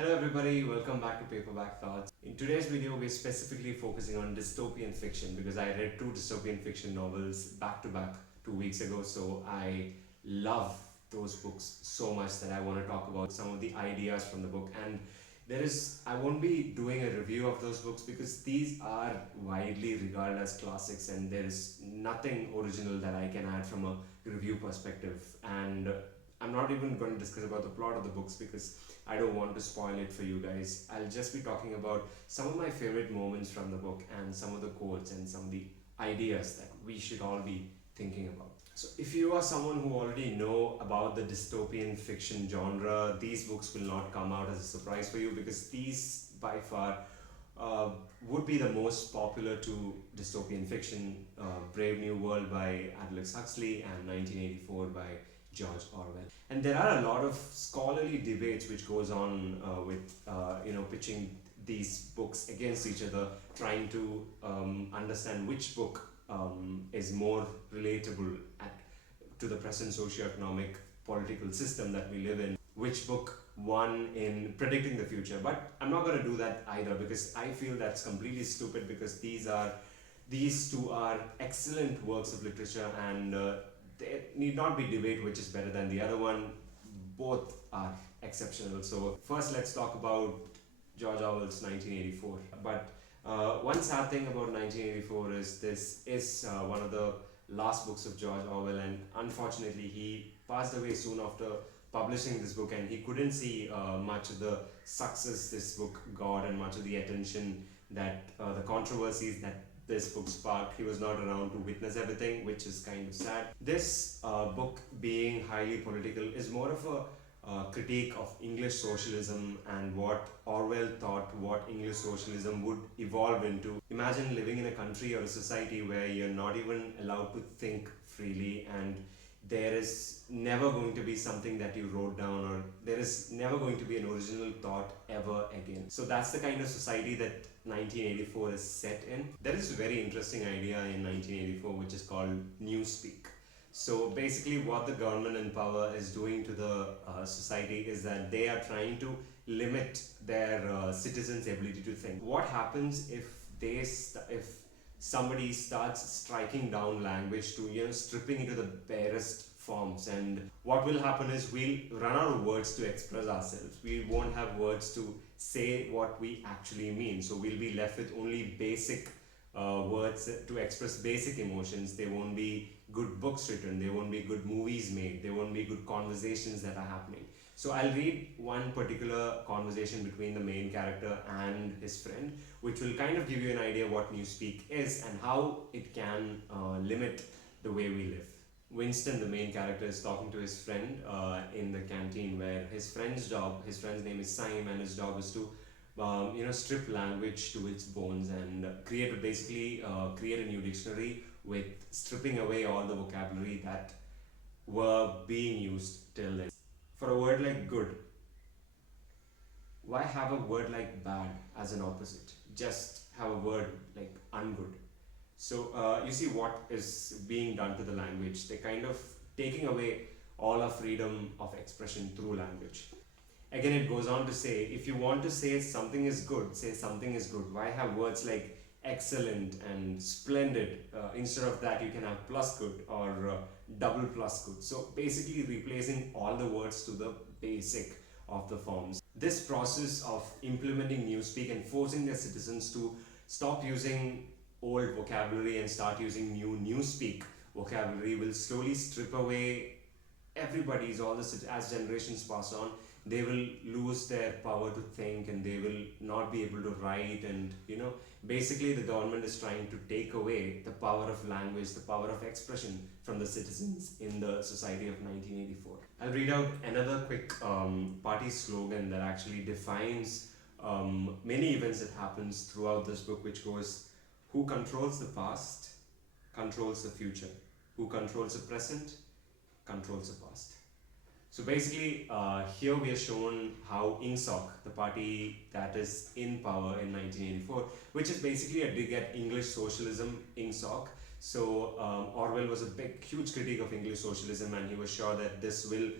Hello everybody, welcome back to Paperback Thoughts. In today's video, we're specifically focusing on dystopian fiction because I read two dystopian fiction novels back to back 2 weeks ago. So I love those books so much that I want to talk about some of the ideas from the book. And I won't be doing a review of those books because these are widely regarded as classics and there is nothing original that I can add from a review perspective. And I'm not even going to discuss about the plot of the books because I don't want to spoil it for you guys. I'll just be talking about some of my favorite moments from the book and some of the quotes and some of the ideas that we should all be thinking about. So, if you are someone who already know about the dystopian fiction genre, these books will not come out as a surprise for you because these by far uh, would be the most popular to dystopian fiction. Brave New World by Aldous Huxley and 1984 by George Orwell. And there are a lot of scholarly debates which goes on with pitching these books against each other, trying to understand which book is more relatable to the present socio-economic political system that we live in, which book won in predicting the future. But I'm not going to do that either because I feel that's completely stupid because these two are excellent works of literature and there need not be debate which is better than the other one. Both are exceptional. So first let's talk about George Orwell's 1984. But one sad thing about 1984 is this is one of the last books of George Orwell, and unfortunately he passed away soon after publishing this book, and he couldn't see much of the success this book got and much of the attention that the controversies that this book sparked. He was not around to witness everything, which is kind of sad. This book, being highly political, is more of a critique of English socialism and what Orwell thought what English socialism would evolve into. Imagine living in a country or a society where you're not even allowed to think freely, and there is never going to be something that you wrote down, or there is never going to be an original thought ever again. So that's the kind of society that 1984 is set in. There is a very interesting idea in 1984 which is called Newspeak. So basically what the government in power is doing to the society is that they are trying to limit their citizens' ability to think. What happens if if somebody starts striking down language to stripping into the barest forms, and what will happen is we'll run out of words to express ourselves. We won't have words to say what we actually mean, so we'll be left with only basic words to express basic emotions. There won't be good books written, there won't be good movies made, there won't be good conversations that are happening. So I'll read one particular conversation between the main character and his friend, which will kind of give you an idea what Newspeak is and how it can limit the way we live. Winston, the main character, is talking to his friend in the canteen, where his friend's name is Syme, and his job is to strip language to its bones and create a new dictionary with stripping away all the vocabulary that were being used till then. For a word like good, why have a word like bad as an opposite? Just have a word like ungood. So you see what is being done to the language. They're kind of taking away all our freedom of expression through language. Again, it goes on to say, if you want to say something is good, say something is good. Why have words like excellent and splendid? Instead of that, you can have plus good or double plus good. So basically replacing all the words to the basic of the forms. This process of implementing Newspeak and forcing their citizens to stop using old vocabulary and start using new Newspeak vocabulary will slowly strip away as generations pass on. They will lose their power to think and they will not be able to write, and basically the government is trying to take away the power of language, the power of expression from the citizens in the society of 1984. I'll read out another quick party slogan that actually defines many events that happens throughout this book, which goes, who controls the past controls the future, who controls the present controls the past. So basically, here we are shown how INGSOC, the party that is in power in 1984, which is basically a dig at English socialism, INGSOC. So Orwell was a huge critic of English socialism, and he was sure that this will,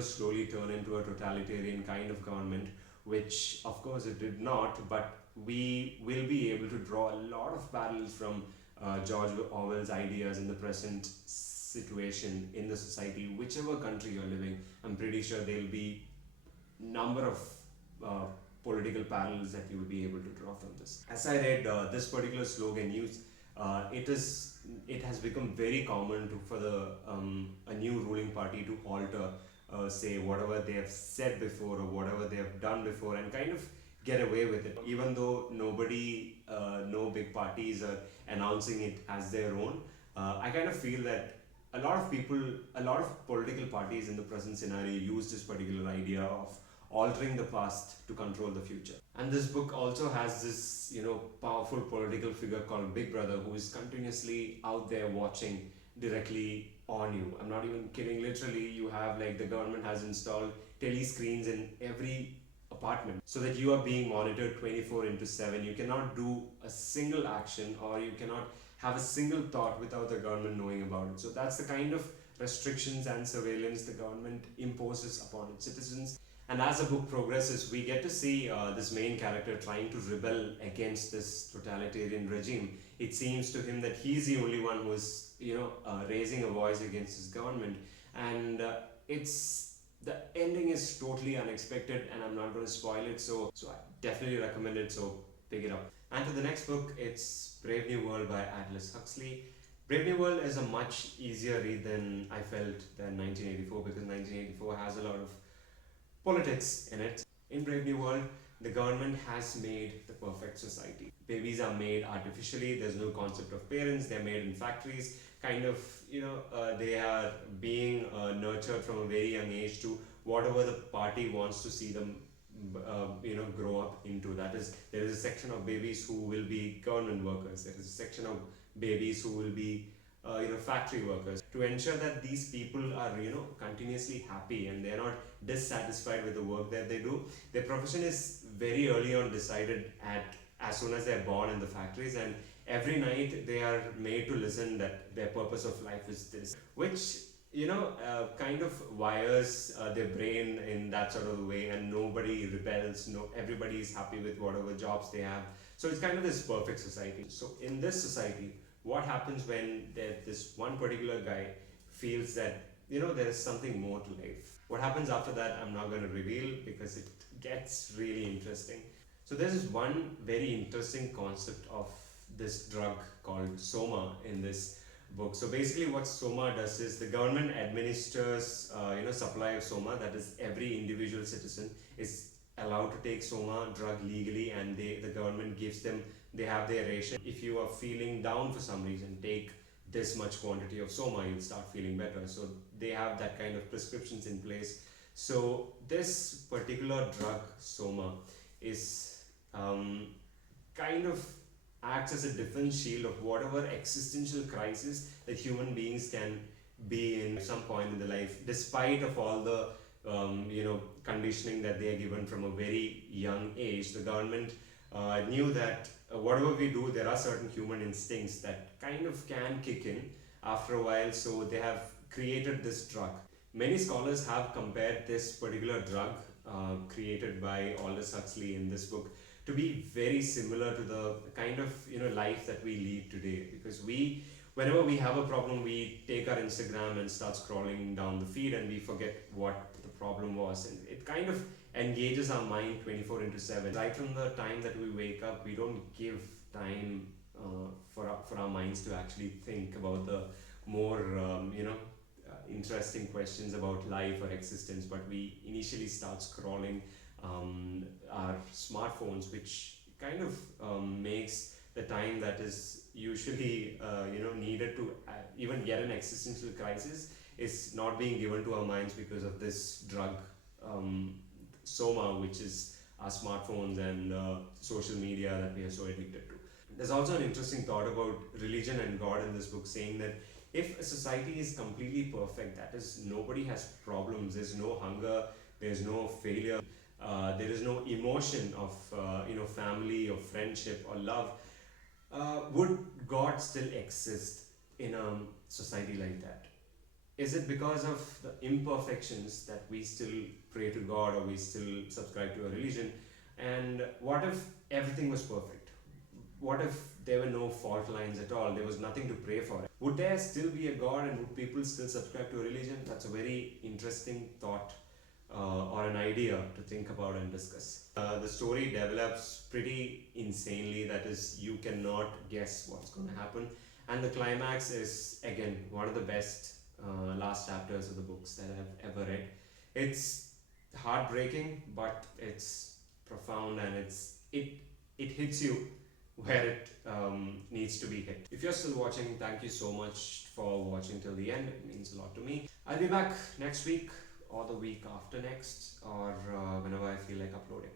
slowly turn into a totalitarian kind of government which of course it did not, but we will be able to draw a lot of parallels from George Orwell's ideas in the present situation in the society, whichever country you're living. I'm pretty sure there'll be number of uh, political parallels that you will be able to draw from this. As I read this particular slogan used, it has become very common for the a new ruling party to alter, say whatever they have said before or whatever they have done before, and kind of get away with it, even though no big parties are announcing it as their own. I kind of feel that a lot of political parties in the present scenario use this particular idea of altering the past to control the future. And this book also has this, powerful political figure called Big Brother, who is continuously out there watching directly on you. I'm not even kidding. Literally, you have like the government has installed tele screens in every apartment so that you are being monitored 24 into 7. You cannot do a single action, or you cannot have a single thought without the government knowing about it. So that's the kind of restrictions and surveillance the government imposes upon its citizens. And as the book progresses, we get to see this main character trying to rebel against this totalitarian regime. It seems to him that he's the only one who is, raising a voice against his government. And it's the ending is totally unexpected, and I'm not going to spoil it. So I definitely recommend it. So pick it up. And to the next book, it's Brave New World by Aldous Huxley. Brave New World is a much easier read than I felt than 1984, because 1984 has a lot of politics in it. In Brave New World, the government has made the perfect society. Babies are made artificially, there's no concept of parents, they're made in factories. Kind of, they are being nurtured from a very young age to whatever the party wants to see them grow up into. That is, there is a section of babies who will be government workers, there is a section of babies who will be factory workers, to ensure that these people are continuously happy and they're not dissatisfied with the work that they do. Their profession is very early on decided at as soon as they're born in the factories, and every night they are made to listen that their purpose of life is this, which kind of wires their brain in that sort of way, and nobody rebels. No, everybody is happy with whatever jobs they have. So it's kind of this perfect society. So in this society, what happens when this one particular guy feels that there is something more to life? What happens after that, I'm not going to reveal, because it gets really interesting. So there's this one very interesting concept of this drug called Soma in this book. So basically what Soma does is the government administers supply of Soma, that is every individual citizen is allowed to take Soma drug legally, and the government gives them, they have their ration. If you are feeling down for some reason, take this much quantity of Soma, you'll start feeling better. So they have that kind of prescriptions in place. So this particular drug Soma is kind of acts as a defense shield of whatever existential crisis that human beings can be in some point in their life, despite of all the conditioning that they are given from a very young age. The government knew that whatever we do, there are certain human instincts that kind of can kick in after a while. So they have created this drug. Many scholars have compared this particular drug created by Aldous Huxley in this book to be very similar to the kind of life that we lead today, because whenever we have a problem, we take our Instagram and start scrolling down the feed, and we forget what the problem was, and it kind of engages our mind 24 into 7. Right from the time that we wake up, we don't give time for our minds to actually think about the more interesting questions about life or existence, but we initially start scrolling our smartphones, which kind of makes the time that is usually needed to even get an existential crisis is not being given to our minds because of this drug Soma, which is our smartphones and social media that we are so addicted to. There's also an interesting thought about religion and God in this book, saying that if a society is completely perfect, that is, nobody has problems, there's no hunger, there's no failure, there is no emotion of family or friendship or love, would God still exist in a society like that? Is it because of the imperfections that we still pray to God or we still subscribe to a religion? And what if everything was perfect? What if there were no fault lines at all? There was nothing to pray for. Would there still be a God and would people still subscribe to a religion? That's a very interesting thought or an idea to think about and discuss. The story develops pretty insanely, that is, you cannot guess what's going to happen. And the climax is, again, one of the best last chapters of the books that I've ever read. It's heartbreaking, but it's profound and it hits you where it needs to be hit. If you're still watching, thank you so much for watching till the end. It means a lot to me. I'll be back next week or the week after next or whenever I feel like uploading.